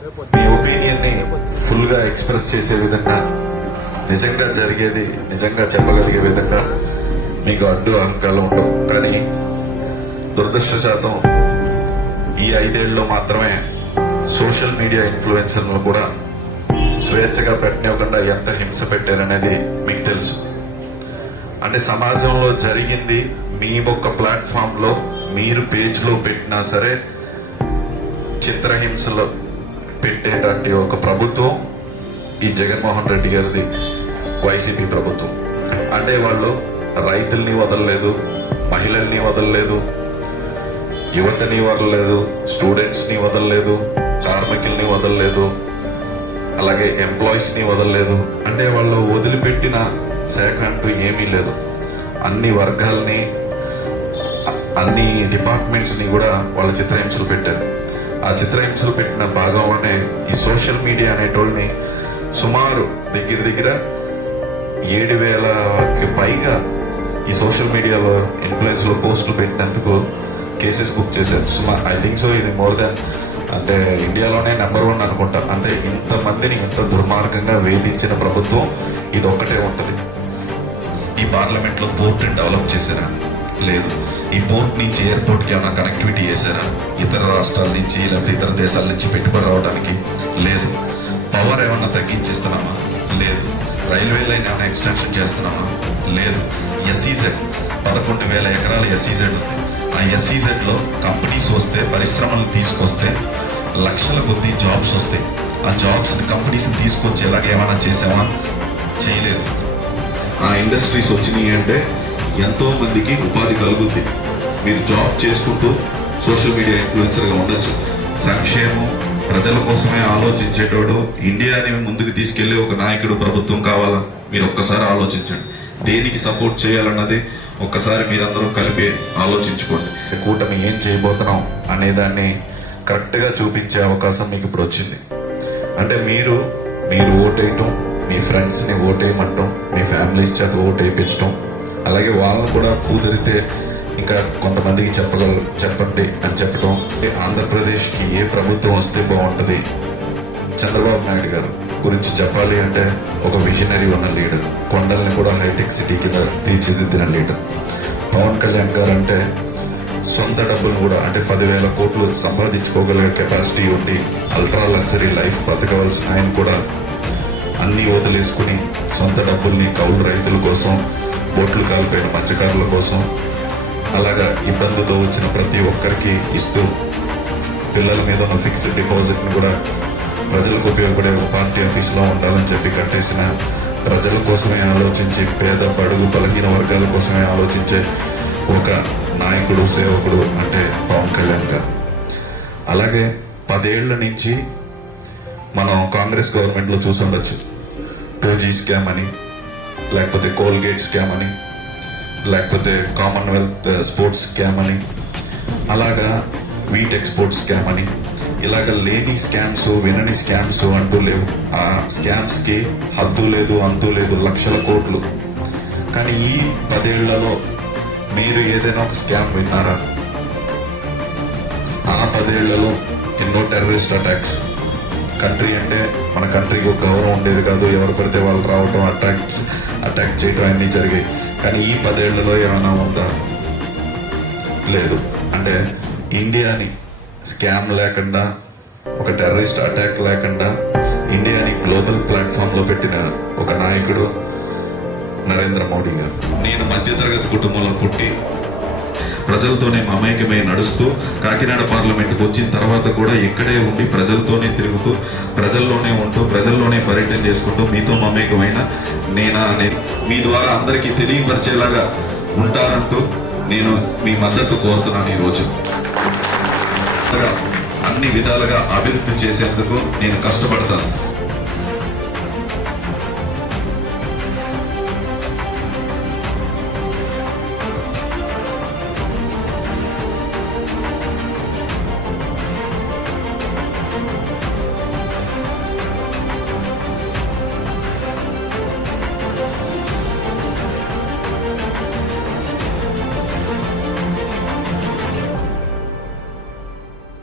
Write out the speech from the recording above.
మీ ఒపీనియన్ని ఫుల్గా ఎక్స్ప్రెస్ చేసే విధంగా, నిజంగా జరిగేది నిజంగా చెప్పగలిగే విధంగా మీకు అడ్డు ఆంకాలు ఉండవు. కానీ దురదృష్టశాతం ఈ 5 ఏళ్ళలో మాత్రమే సోషల్ మీడియా ఇన్ఫ్లుయెన్సర్లు కూడా స్వేచ్ఛగా పెట్టనివ్వకుండా ఎంత హింస పెట్టారనేది మీకు తెలుసు. అంటే సమాజంలో జరిగింది మీ ఒక్క ప్లాట్ఫామ్లో మీరు పేజ్లో పెట్టినా సరే చిత్రహింసలో పెట్టేటువంటి ఒక ప్రభుత్వం ఈ జగన్మోహన్ రెడ్డి గారిది వైసీపీ ప్రభుత్వం. అంటే వాళ్ళు రైతుల్ని వదలలేదు, మహిళల్ని వదలలేదు, యువతని వదలలేదు, స్టూడెంట్స్ని వదలలేదు, కార్మికుల్ని వదలలేదు, అలాగే ఎంప్లాయీస్ని వదలలేదు. అంటే వాళ్ళు వదిలిపెట్టిన శాఖ అంటూ ఏమీ లేదు. అన్ని వర్గాల్ని, అన్ని డిపార్ట్మెంట్స్ని కూడా వాళ్ళ చిత్రహింసలు పెట్టారు. ఆ చిత్రహింసలు పెట్టిన భాగంలోనే ఈ సోషల్ మీడియా అనేటోళ్ళని సుమారు దగ్గర 7,000కి పైగా ఈ సోషల్ మీడియాలో ఇన్ఫ్లుయెన్స్లో పోస్టులు పెట్టినందుకు కేసెస్ బుక్ చేశారు. ఐ థింక్ సో ఇది మోర్ దాన్, అంటే ఇండియాలోనే నెంబర్ 1 అనుకుంటా. అంటే ఇంతమందిని ఇంత దుర్మార్గంగా వేధించిన ప్రభుత్వం ఇది ఒక్కటే ఉంటుంది. ఈ పార్లమెంట్లో పోర్ట్ని డెవలప్ చేశారా? లేదు. ఈ పోర్ట్ నుంచి ఎయిర్పోర్ట్కి ఏమైనా కనెక్టివిటీ చేశారా? ఇతర రాష్ట్రాల నుంచి లేకపోతే ఇతర దేశాల నుంచి పెట్టుబడి రావడానికి? లేదు. పవర్ ఏమన్నా తగ్గించిస్తున్నామా? లేదు. రైల్వే లైన్ ఏమైనా ఎక్స్టెన్షన్ చేస్తున్నామా? లేదు. ఎస్ఈజెడ్ 11,000 ఎకరాల ఎస్ఈజెడ్ ఉంది. ఆ ఎస్ఈజెడ్లో కంపెనీస్ వస్తే, పరిశ్రమలు తీసుకొస్తే లక్షల కొద్దీ జాబ్స్ వస్తాయి. ఆ జాబ్స్ని కంపెనీస్ని తీసుకొచ్చి ఎలాగ ఏమైనా చేసామా? చేయలేదు. ఆ ఇండస్ట్రీస్ వచ్చినాయి అంటే ఎంతో మందికి ఉపాధి కలుగుద్ది. మీరు జాబ్ చేసుకుంటూ సోషల్ మీడియా ఇన్ఫ్లుయెన్సర్గా ఉండొచ్చు. సంక్షేమం, ప్రజల కోసమే ఆలోచించేటోడు, ఇండియాని ముందుకు తీసుకెళ్లే ఒక నాయకుడు ప్రభుత్వం కావాలా? మీరు ఒక్కసారి ఆలోచించండి. దేనికి సపోర్ట్ చేయాలన్నది ఒక్కసారి మీరందరూ కలిపి ఆలోచించుకోండి. కూటమి ఏం చేయబోతున్నాం అనేదాన్ని కరెక్ట్గా చూపించే అవకాశం మీకు ఇప్పుడు వచ్చింది. అంటే మీరు ఓటేయటం, మీ ఫ్రెండ్స్ని ఓటేయమంటాం, మీ ఫ్యామిలీస్ చేత ఓటు వేయించడం, అలాగే వాళ్ళని కూడా కుదిరితే ఇంకా కొంతమందికి చెప్పండి అని చెప్పడం. ఆంధ్రప్రదేశ్కి ఏ ప్రభుత్వం వస్తే బాగుంటుంది? చంద్రబాబు నాయుడు గారు గురించి చెప్పాలి అంటే ఒక విజనరీ ఉన్న లీడర్, కొండల్ని కూడా హైటెక్ సిటీ కింద తీర్చిదిద్దిన లీడర్. పవన్ కళ్యాణ్ గారు అంటే సొంత డబ్బులు కూడా, అంటే 10,000 కోట్లు సంపాదించుకోగలిగే కెపాసిటీ ఉండి అల్ట్రా లగ్జరీ లైఫ్ బతకవలసిన ఆయన కూడా అన్నీ వదిలేసుకుని సొంత డబ్బుల్ని కౌలు రైతుల కోసం, బోట్లు కాలిపోయిన మత్స్యకారుల కోసం, అలాగా ఇబ్బందితో వచ్చిన ప్రతి ఒక్కరికి ఇస్తూ పిల్లల మీద ఉన్న ఫిక్స్డ్ డిపాజిట్ని కూడా ప్రజలకు ఉపయోగపడే ఒక పార్టీ ఆఫీసులో ఉండాలని చెప్పి కట్టేసిన, ప్రజల కోసమే ఆలోచించి పేద బడుగు బలహీన వర్గాల కోసమే ఆలోచించే ఒక నాయకుడు, సేవకుడు అంటే పవన్ కళ్యాణ్ గారు. అలాగే 10 ఏళ్ల నుంచి మనం కాంగ్రెస్ గవర్నమెంట్లో చూసి ఉండొచ్చు. 2G స్కామ్ అని, లేకపోతే కోల్గేట్ స్కామ్ అని, లేకపోతే కామన్వెల్త్ స్పోర్ట్స్ స్కామ్ అని, అలాగా వీట్ ఎక్స్పోర్ట్ స్కామ్ అని, ఇలాగ లేని స్కామ్స్, వినని స్కామ్స్ అంటూ లేవు. ఆ స్కామ్స్కి హద్దు లేదు, అంతు లేదు, లక్షల కోట్లు. కానీ ఈ 10 ఏళ్లలో మీరు ఏదైనా ఒక స్కామ్ విన్నారా? ఆ 10 ఏళ్లలో ఎన్నో టెర్రరిస్ట్ అటాక్స్. కంట్రీ అంటే మన కంట్రీకి ఒక గౌరవం ఉండేది కాదు. ఎవరు పడితే వాళ్ళు రావటం, అటాక్ చేయడం అన్నీ జరిగాయి. కానీ ఈ 10 ఏళ్లలో ఏమైనా ఉందా? లేదు. అంటే ఇండియాని స్కామ్ లేకుండా, ఒక టెర్రరిస్ట్ అటాక్ లేకుండా ఇండియాని గ్లోబల్ ప్లాట్ఫామ్లో పెట్టిన ఒక నాయకుడు నరేంద్ర మోడీ గారు. నేను మధ్యతరగతి కుటుంబంలో పుట్టి ప్రజలతోనే మమైకమై నడుస్తూ కాకినాడ పార్లమెంట్కి వచ్చిన తర్వాత కూడా ఇక్కడే ఉండి ప్రజలతోనే తిరుగుతూ, ప్రజల్లోనే ఉంటూ, ప్రజల్లోనే పర్యటన చేసుకుంటూ మీతో మమైకమైన నేనా అనేది మీ ద్వారా అందరికీ తెలియపరిచేలాగా ఉంటారంటూ నేను మీ మద్దతు కోరుతున్నాను. ఈరోజు అన్ని విధాలుగా అభివృద్ధి చేసేందుకు నేను కష్టపడతాను.